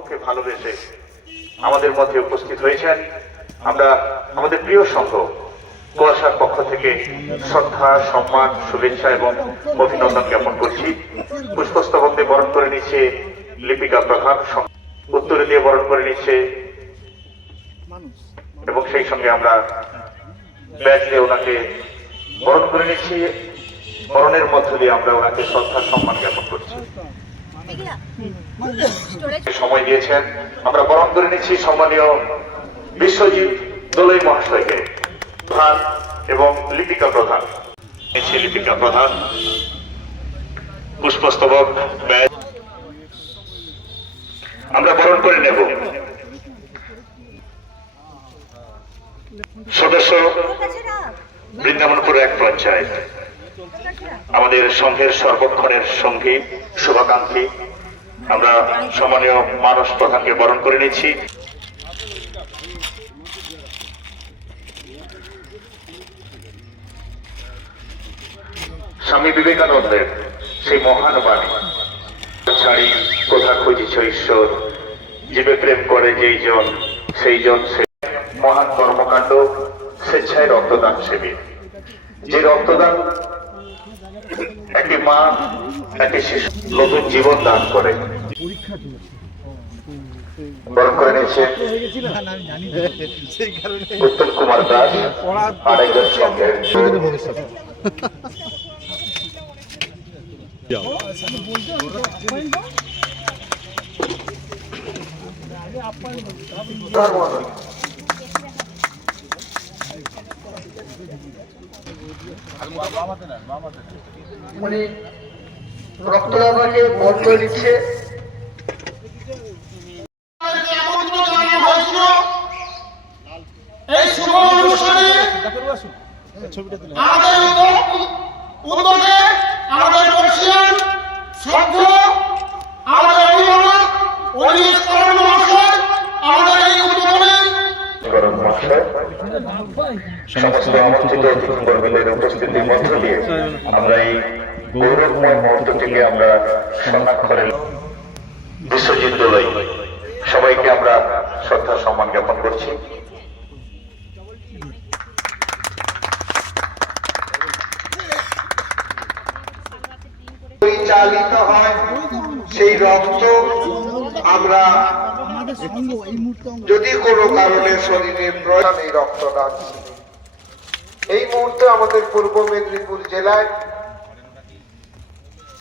ধর্মকে ভালোবেসে আমাদের মধ্যে উপস্থিত হয়েছেন। আমরা আমাদের প্রিয় সংঘ কুয়াশার পক্ষ থেকে শ্রদ্ধা, সম্মান, শুভেচ্ছা এবং অভিনন্দন জ্ঞাপন করছি। পুষ্পস্তবক দিয়ে বরণ করে নিচ্ছে লিপিকা প্রধান, উত্তরে দিয়ে বরণ করে নিচ্ছে এবং সেই সঙ্গে আমরা ব্যাজ দিয়ে ওনাকে বরণ করে নিচ্ছি। বরণের মধ্য দিয়ে আমরা ওনাকে শ্রদ্ধা, সম্মান জ্ঞাপন করছি। সময় দিয়েছেন, আমরা বরণ করে নিচ্ছি সম্মানীয় বিশ্বজিৎ দোলই মহাশয়কে, প্রধান এবং লিপিকা প্রধান। লিপিকা প্রধান পুষ্পস্তবক ব্যাজ আমরা বরণ করে নেব। সদস্য বৃন্দাবনপুর এক পঞ্চায়েত, আমাদের সংঘের সর্বক্ষণের সঙ্গী, শুভাকাঙ্ক্ষী, আমরা সম্মানীয় মানস প্রধানকে বরণ করে নিচ্ছি। স্বামী বিবেকানন্দের সেই মহান বাণী, ছাড়ি কোথা খুঁজিছ ঈশ্বর, জীবে প্রেম করে যেই জন সেই জন সে মহান কর্মকাণ্ড স্বেচ্ছায় রক্তদান শিবির। যে রক্তদান একটি মা একটি শিশু নতুন জীবন দান করে। বরণ করে নিয়েছে উত্তম কুমার দাস, আরেকজন সঙ্গের উনি রক্তদাতাকে বল করে দিচ্ছে। এই শুভ অনুষ্ঠানে আমাদের উদ্যোগে আমাদের বর্ষিয়ান শ্রদ্ধ, আমাদের অভিভাবক অনিশ করণ মহাশয় আমাদের এই উদ্যোগে সমস্ত আমন্ত্রিত অতিথিবর্গের উপস্থিতির মধ্য দিয়ে আমরা এই গৌরবময় মুহূর্তটিকে আমরা স্বর্ণাক্ষরে বিশ্বজিৎ দোলই সবাইকে আমরা শ্রদ্ধা সম্মান জ্ঞাপন করছি। পরিচালিত হয় সেই রক্ত আমরা যদি কোনো কারণে শরীরে প্রয়োজন এই রক্তদান। এই মুহূর্তে আমাদের পূর্ব মেদিনীপুর জেলায়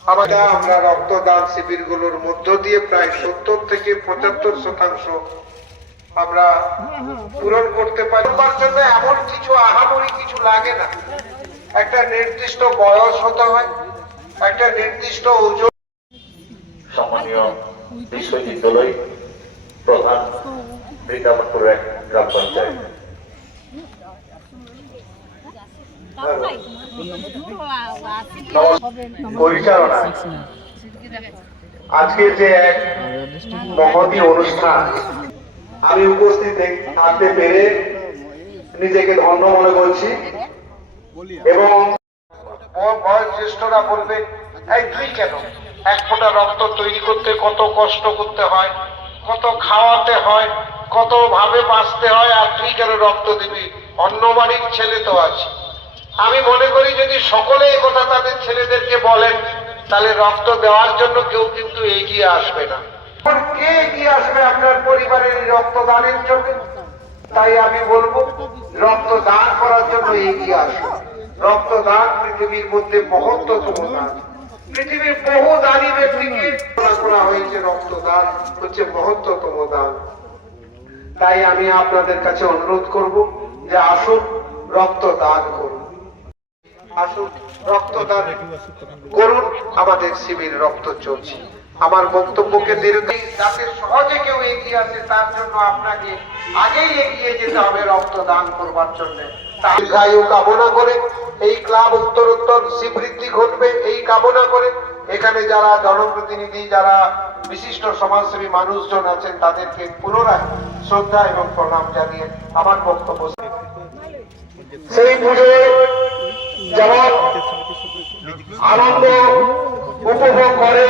আমরা রক্তদান শিবিরগুলোর মধ্য দিয়ে প্রায় 70 থেকে 75% আমরা পূরণ করতে পারি। তার জন্য এমন কিছু আহামরি কিছু লাগে না, একটা নির্দিষ্ট বয়স হতে হয়, একটা নির্দিষ্ট ওজন। সম্মানীয় বিশ্বজিৎ দোলই প্রধান, বৃন্দাবনপুর এক গ্রাম পঞ্চায়েত। পরিচালনা আজকের যে এক মহতী অনুষ্ঠান, আমি উপস্থিত থাকতে পেরে নিজেকে ধন্য মনে করছি। এবং বয়োজ্যেষ্ঠরা বলবে, এই তুই কেন? এক ফোঁটা রক্ত তৈরি করতে কত কষ্ট করতে হয়, কত খাওয়াতে হয়, কত ভাবে বাঁচতে হয়, আর তুই কেন রক্ত দিবি? অন্য বাড়ির ছেলে তো আছে। আমি মনে করি যদি সকলে এই কথা তাদের ছেলেদেরকে বলেন, তাহলে রক্ত দেওয়ার জন্য কেউ কিন্তু এগিয়ে আসবে না। কে এগিয়ে আসবে আপনার পরিবারের রক্তদানের জন্য? তাই আমি বলবো, রক্তদান করার জন্য এগিয়ে আসুন। রক্তদান পৃথিবীর মধ্যে মহত্বতম দান। পৃথিবীর বহু দানী ব্যক্তিকে করা হয়েছে, রক্তদান হচ্ছে মহত্বতম দান। তাই আমি আপনাদের কাছে অনুরোধ করব যে আসুন রক্তদান করুন, আসুন রক্তদান করুন। আমাদের শিবির রক্ত চলছে। আমার বক্তব্যকে দীর্ঘ যাতে সহজে কেউ এগিয়ে আসে, তার জন্য আপনাকে আগেই এগিয়ে যেতে হবে রক্তদান করবার জন্য। দীর্ঘায়ু কামনা করে, এই ক্লাব উত্তরোত্তর শ্রীবৃদ্ধি ঘটবে এই কামনা করে, এখানে যারা জনপ্রতিনিধি, যারা বিশিষ্ট সমাজসেবী মানুষজন আছেন, তাদেরকে পুনরায় শ্রদ্ধা এবং প্রণাম জানিয়ে আমার বক্তব্য। সেই পুজোয় যেমন আনন্দ উপভোগ করে